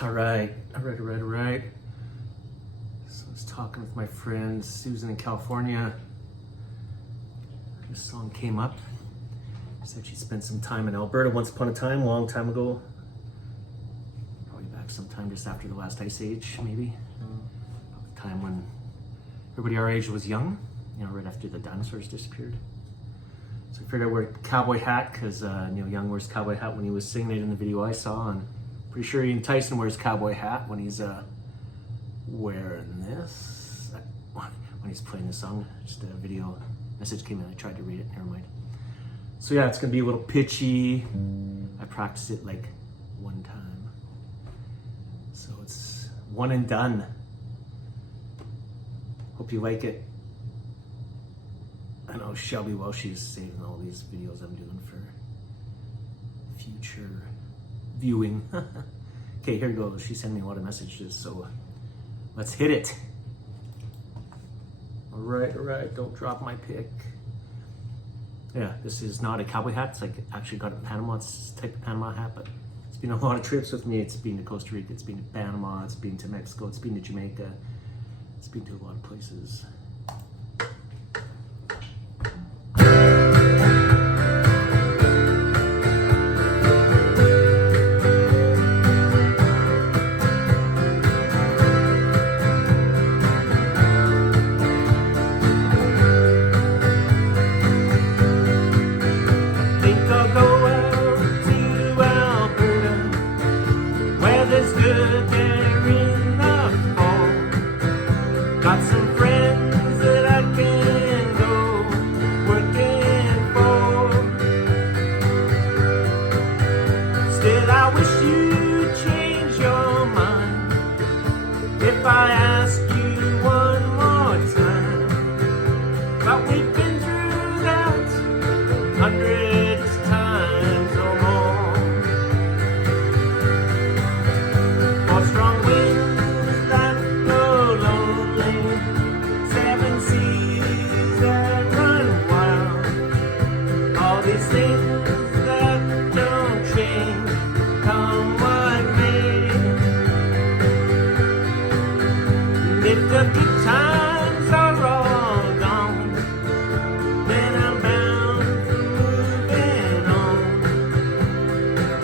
All right. So I was talking with my friend Susan in California. This song came up. She said she spent some time in Alberta once upon a time, a long time ago. Probably back sometime just after the last ice age, maybe. A time when everybody our age was young, right after the dinosaurs disappeared. So I figured I'd wear a cowboy hat because Neil Young wears a cowboy hat when he was singing it in the video I saw. And pretty sure Ian Tyson wears a cowboy hat when he's wearing this. When he's playing the song. Just a video message came in. I tried to read it. Never mind. So yeah, it's gonna be a little pitchy. I practiced it like one time. So it's one and done. Hope you like it. I know Shelby Welsh's saving all these videos I'm doing for future viewing. Okay, here goes. She sent me a lot of messages, so let's hit it. All right, don't drop my pick. Yeah, this is not a cowboy hat. It's like actually got it in Panama. It's a type of Panama hat, but it's been a lot of trips with me. It's been to Costa Rica, it's been to Panama, it's been to Mexico, it's been to Jamaica, it's been to a lot of places.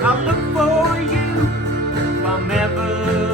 I'll look for you if I'm ever